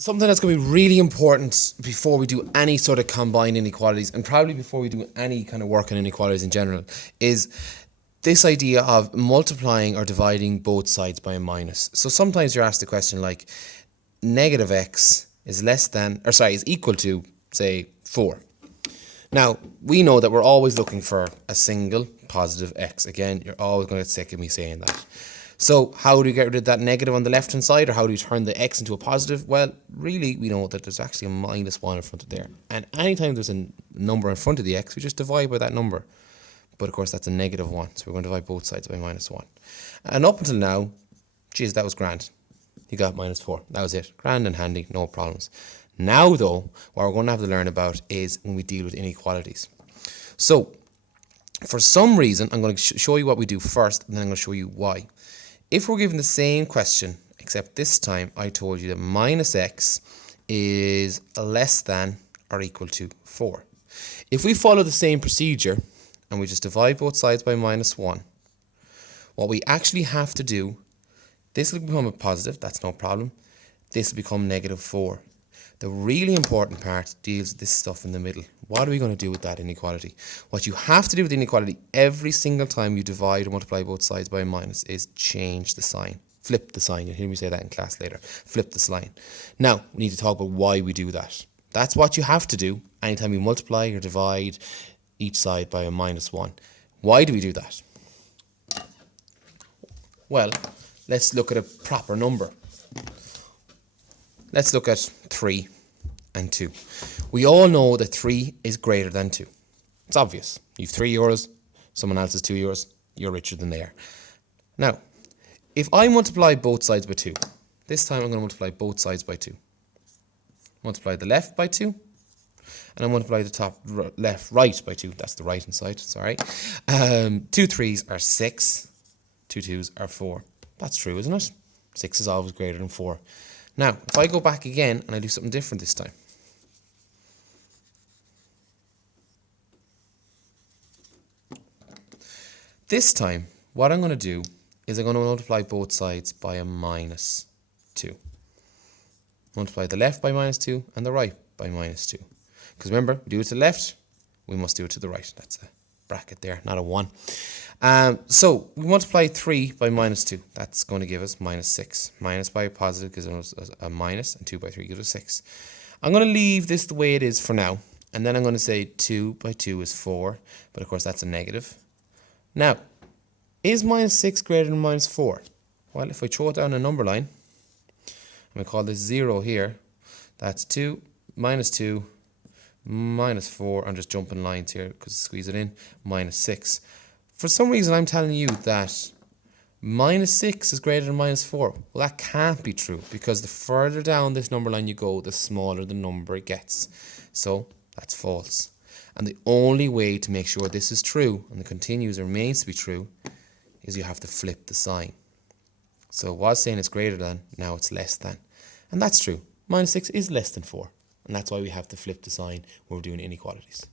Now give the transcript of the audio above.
Something that's going to be really important before we do any sort of combined inequalities, and probably before we do any kind of work on inequalities in general, is this idea of multiplying or dividing both sides by a minus. So sometimes you're asked a question like negative x is equal to, say, 4. Now, we know that we're always looking for a single positive x. Again, you're always going to get sick of me saying that. So how do you get rid of that negative on the left-hand side, or how do you turn the x into a positive? Well, really, we know that there's actually a minus 1 in front of there. And anytime there's a number in front of the x, we just divide by that number. But of course, that's a negative 1, so we're going to divide both sides by minus 1. And up until now, geez, that was grand. You got minus 4. That was it. Grand and handy, no problems. Now, though, what we're going to have to learn about is when we deal with inequalities. So, for some reason, I'm going to show you what we do first, and then I'm going to show you why. If we're given the same question, except this time I told you that minus x is less than or equal to 4. If we follow the same procedure and we just divide both sides by minus 1, what we actually have to do, this will become a positive, that's no problem. This will become negative 4. The really important part deals with this stuff in the middle. What are we going to do with that inequality? What you have to do with the inequality every single time you divide or multiply both sides by a minus is change the sign. Flip the sign. You'll hear me say that in class later. Flip the sign. Now, we need to talk about why we do that. That's what you have to do anytime you multiply or divide each side by a minus 1. Why do we do that? Well, let's look at a proper number. Let's look at 3 and 2. We all know that 3 is greater than 2. It's obvious. You have €3, someone else has €2, you're richer than they are. Now, if I multiply both sides by 2, this time I'm going to multiply both sides by 2. Multiply the left by 2, and I multiply the top right by 2. That's the right hand side, sorry. 2 3s are 6, 2 2s are 4. That's true, isn't it? 6 is always greater than 4. Now, if I go back again and I do something different this time. This time, what I'm going to do is I'm going to multiply both sides by a minus 2. Multiply the left by minus 2 and the right by minus 2. Because remember, we do it to the left, we must do it to the right. That's a bracket there, not a 1. So we multiply 3 by minus 2. That's going to give us minus 6. Minus by a positive gives us a minus, and 2 by 3 gives us 6. I'm going to leave this the way it is for now. And then I'm going to say 2 by 2 is 4. But of course, that's a negative. Now, is minus 6 greater than minus 4? Well, if I throw it down a number line, I'm going to call this 0 here. That's 2, minus 4. I'm just jumping lines here because squeeze it in. Minus 6. For some reason, I'm telling you that minus 6 is greater than minus 4. Well, that can't be true because the further down this number line you go, the smaller the number it gets. So that's false. And the only way to make sure this is true and the continuous remains to be true is you have to flip the sign. So it was saying it's greater than, now it's less than. And that's true. Minus 6 is less than 4. And that's why we have to flip the sign when we're doing inequalities.